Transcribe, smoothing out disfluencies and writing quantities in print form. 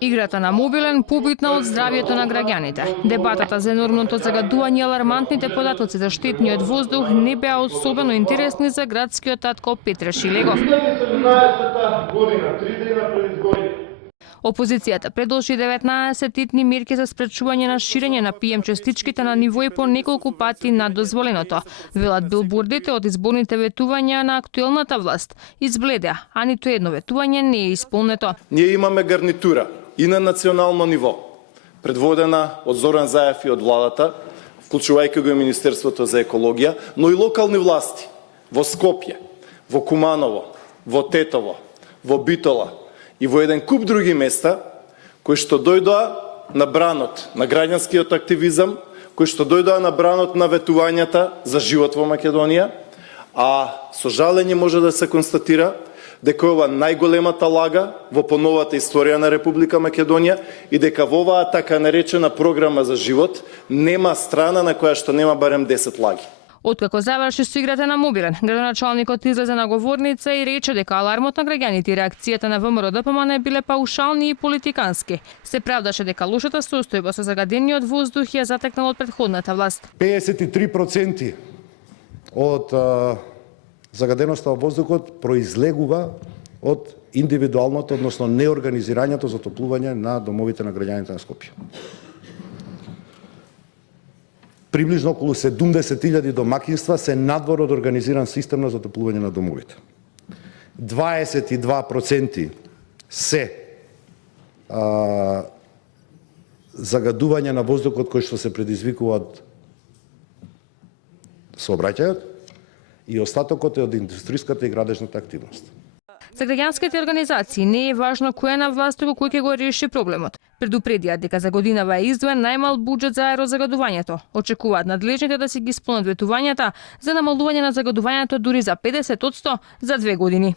Играта на мобилен побитна од здравјето на граѓаните. Дебатата за енормното загадување и алармантните податоци за штетниот воздух не беа особено интересни за градскиот татко Петре Шилегов. Опозицијата предложи 19 итни мерки за спречување на ширење на ПМ частичките на ниво и по неколку пати над дозволеното. Велат билбордите од изборните ветувања на актуелната власт избледеа, а ниту едно ветување не е исполнето. Ние имаме гарнитура и на национално ниво, предводена од Зоран Заев и од владата, вклучувајќи го и Министерството за екологија, но и локални власти во Скопје, во Куманово, во Тетово, во Битола и во еден куп други места, кои што дојдоа на бранот на граѓанскиот активизам, кои што дојдоа на бранот на ветувањата за живот во Македонија, а со жалење може да се констатира дека ова најголемата лага во поновата историја на Република Македонија и дека во оваа така наречена програма за живот нема страна на која што нема барем 10 лаги. Откако заврши со играта на мобилен, градоначалникот излезе на говорница и рече дека алармот на граѓаните и реакцијата на ВМРО ДПМН биле паушални и политикански. Се правдаше дека лошата состојба со загадениот воздух ја затекнала од претходната власт. 53% од загаденоста во воздухот произлегува од индивидуалното, односно неорганизирањето за отоплување на домовите на граѓаните на Скопје. Приближно околу 70.000 домакинства се надвор од организиран систем на затоплување на домовите. 22% се загадување на воздухот кој што се предизвикува од сообраќајот и остатокот е од индустријската и градежната активност. За граѓанските организации не е важно кој е на власт, туку кој ќе го реши проблемот. Предупредија дека за годинава е издвоен најмал буџет за аерозагадувањето. Очекуваат надлежните да си ги исполнат ветувањата за намалување на загадувањето дури за 50% за 2 години.